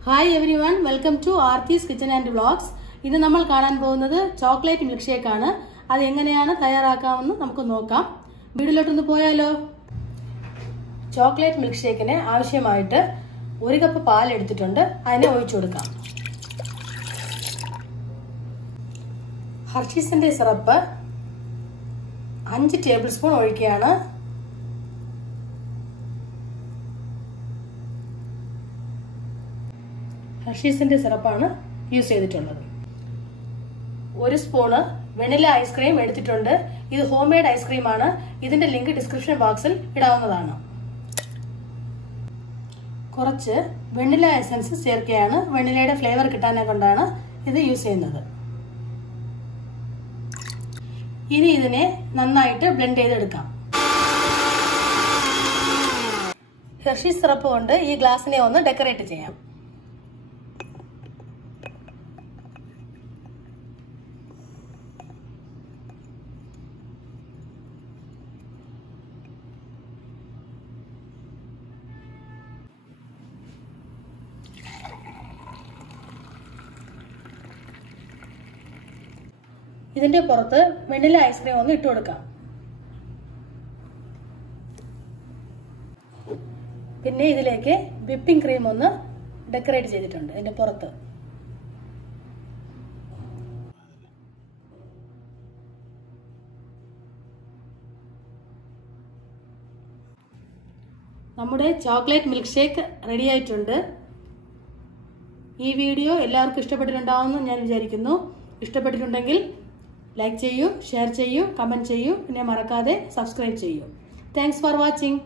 Hi everyone, welcome to Aarthi's Kitchen and Vlogs. This is chocolate milkshake. That's why chocolate milkshake is a cup of milk. Hershey's syrup 5 tablespoons. Hershey's syrup use ചെയ്തിട്ടുള്ളത് 1 spoon vanilla ice cream എടുത്തിട്ടുണ്ട് ഇത് homemade ice cream ആണ് ഇതിന്റെ link description ബോക്സിൽ ഇടാവുന്നതാണ് കുറച്ച് vanilla essence ചേർക്കുകയാണ് vanillയുടെ flavour കിട്ടാനെ കൊണ്ടാണ് ഇത് യൂസ് ചെയ്യുന്നത് ഇനി ഇതിനെ നന്നായിട്ട് ബ്ലെൻഡ് ചെയ്തെടുക്കാം Hershey's syrup കൊണ്ട് ഈ ഗ്ലാസിനെ ഒന്ന് ഡെക്കറേറ്റ് ചെയ്യാം ഇതിന്റെ പുറത്ത് vanilla ice cream ഒന്ന് ഇട്ടു കൊടുക്കാം പിന്നെ ഇതിലേക്ക് whipping cream ഒന്ന് ഡെക്കറേറ്റ് ചെയ്തിട്ടുണ്ട് ഇതിന്റെ പുറത്ത് നമ്മുടെ ചോക്ലേറ്റ് മിൽക്ക് ഷേക്ക് റെഡി ആയിട്ടുണ്ട് ഈ വീഡിയോ എല്ലാവർക്കും ഇഷ്ടപ്പെട്ടിട്ടുണ്ടാവുമെന്ന് ഞാൻ വിചാരിക്കുന്നു ഇഷ്ടപ്പെട്ടിട്ടുണ്ടെങ്കിൽ ലൈക്ക് ചെയ്യൂ ഷെയർ ചെയ്യൂ കമന്റ് ചെയ്യൂ പിന്നെ മറക്കാതെ സബ്സ്ക്രൈബ് ചെയ്യൂ താങ്ക്സ് ഫോർ വാച്ചിങ്